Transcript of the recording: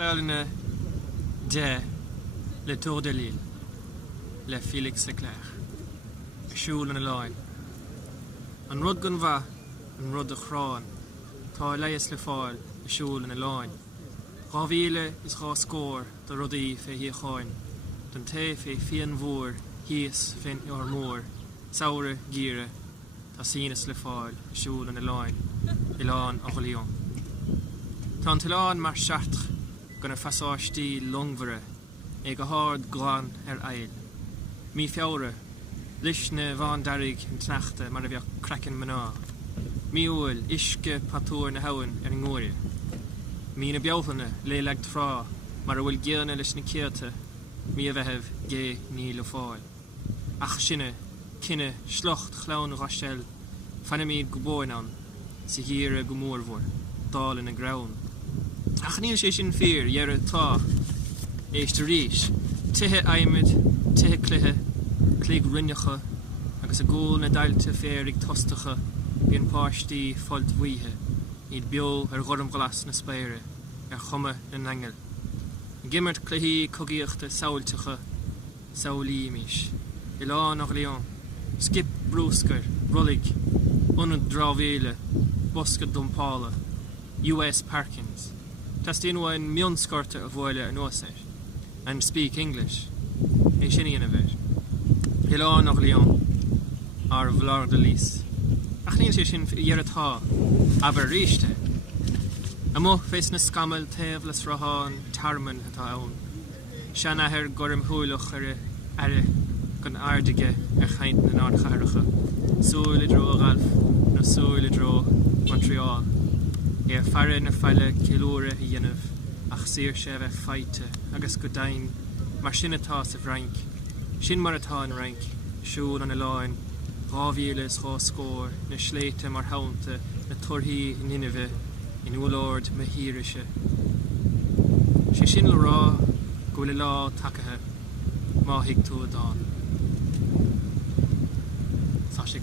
Bunfhocail de le tour de l'île, le Félix Leclerc, siúl an Oileáin. An rud gan bha, an rud a chrán, tá leias le fáil, siúl an Oileáin. Ghavíle is gá scór, de rudaí fé hí cháin, den té fé féin mhór, híos féin ar mór, saure gíre, tá sínas le fáil, siúl an Oileáin, Oileán a Orléans. Tá an Oileáin mar seartach, gan fasáistí longmhara, ag go háard gláán Eil. Mí feabhra, lis na bhain darig an tneachta mar a bheoh cracin maná. Mí uail isce patúir na hain ar an ngóire. Mí na bealhanna le leacht frá, mar a bhfuil géanna leis na céata, mí a bheitheh gé ní le fáil. Ach sinne, cinne, slocht chlán ghastel, fanna míad go bóin an, sa híre go mórmhór, dál in na grán. Ach níl sé sin fear, dhearra tá, éiste ríis, tithe aimid, tithe cluthe, clíg rinnecha, agus a gúil na dailte férig tostacha, bíon páistí folt bhuithe, iad beo ar ghurum glas na spéire, ar chumme na nangel. Gimmert cluhí cogaíochta saoiltecha, saolí mis, Oileán a Orléans, skip brúscar, rollig, unad drávéile, bosca dumpála, US Parkins. Tastíonhain mionscorta a bhile an ósir, and speak English, é sinníana a bheith. Oileán a Orléans, ar bhláir de lís. Ach níl sé sin dhearratá, aber ríiste. Amó fés na scamal taobh les rathán tarman atá ann. Sean ahir gorim thuúlach ar gan airdige ar chaint na nádchairicha. Súil i dro Galf, nó súil i dro Montreal. Ar fearre na feile cilúra i dhéanamh, ach sír sé bheith feite, agus go dain, mar sin atá sa bhrank. Sin mar atá an rank, siúl an Oileáin, ghavíle is gá scór, na sléite mar haunta, na torthaí in Nineveh, in úlord me hírise. Sé sin le rá, go le lá takethe, má hiag tú a dán. Tá sé